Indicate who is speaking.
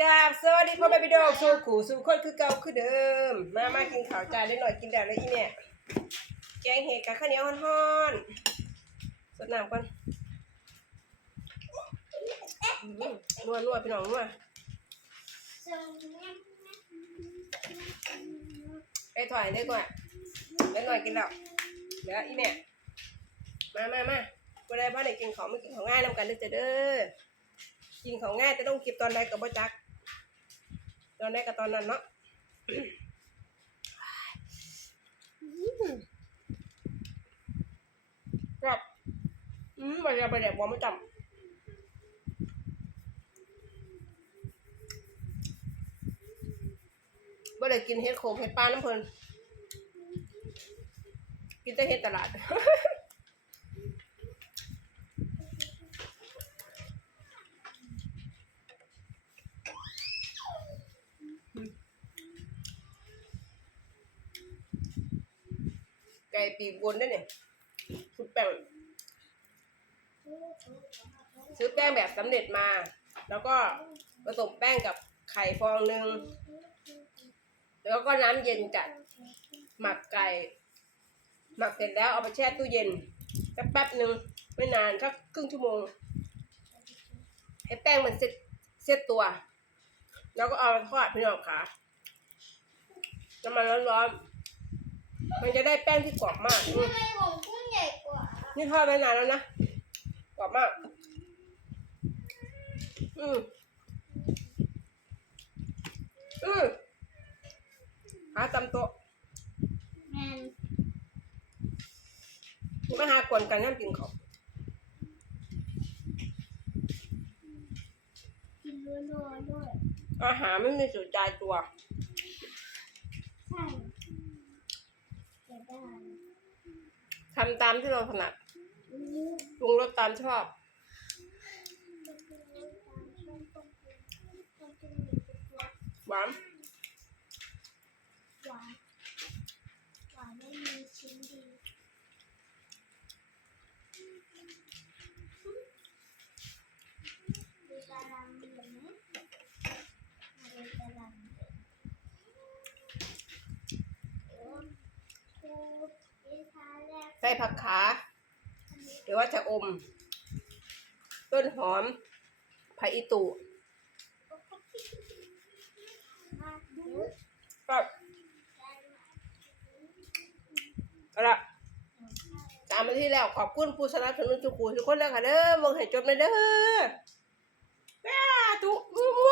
Speaker 1: กราบสวัสดีพ่อแม่พี่น้องสู่ขู่สู่คนคือเก่าคือเดิม มามากินข้าวจานได้หน่อยกินแล้วเลยอีเนี่ยแกงเห็ดกับข้าวเหนียวฮ้อนๆสดน้ำก่อนนัวนัวพี่น้องนัวไอถอยได้ก่อนได้หน่อยกินแล้วเดี๋ยวอีเนี่ยมามามาก็ได้พ่อได้กินของไม่กินของง่ายนำกันเลยจะเด้อกินของง่ายแต่ต้องเก็บตอนใดกับบ่จัก ตอนใดกับตอนนั้นเนาะครับอืมบะเดียวบะเดียวบ่ไม่จำบ่ได้กินเห็ดโขงเห็ดปลาน้ำเพลินกินแต่เห็ดตลาด ปีกบนด้วยเนี่ยชุดแป้งซื้อแป้งแบบสำเร็จมา แล้วก็ผสมแป้งกับไข่ฟองหนึ่งแล้วก็น้ำเย็นจัด หมักไก่ หมักเสร็จแล้วเอาไปแช่ตู้เย็นสักแป๊บหนึ่งไม่นานสักครึ่งชั่วโมง ให้แป้งมันเซ็ตเซ็ตตัว แล้วก็เอาไปทอดพี่น้องขาน้ำมันร้อนๆ มันจะได้แป้งที่กรอบมากอืม
Speaker 2: ทำไมของกุ้งใหญ่กว่า
Speaker 1: นี่ทอดไว้นานแล้วนะกรอบมาก อืมอืมหาตำโต๊ะ
Speaker 2: แมน
Speaker 1: มาหากวนกันย่ำกินเขาว
Speaker 2: กินนัวๆด้วย
Speaker 1: อาหารไม่มีสูตรตายตัว
Speaker 2: ใช่จะได้
Speaker 1: ทำตามที่เราถนัด
Speaker 2: อืม
Speaker 1: ปรุงรสตามชอบ หวาน
Speaker 2: หวานหวานไม่มีชิ้นดีดูตารางเดือนไหมมาดูตารางเดือนโอ้ครูวิชาแรก
Speaker 1: ใส่ผักขาหรือว่าจะอม ต้นหอมผักอีตูก็เอาละตามมาที่แล้วขอบคุณผู้สนับสนุนทุกคนทุกคนแล้วค่ะเด้อเบิ่งให้จบเลยเด้อว้าตุมูมู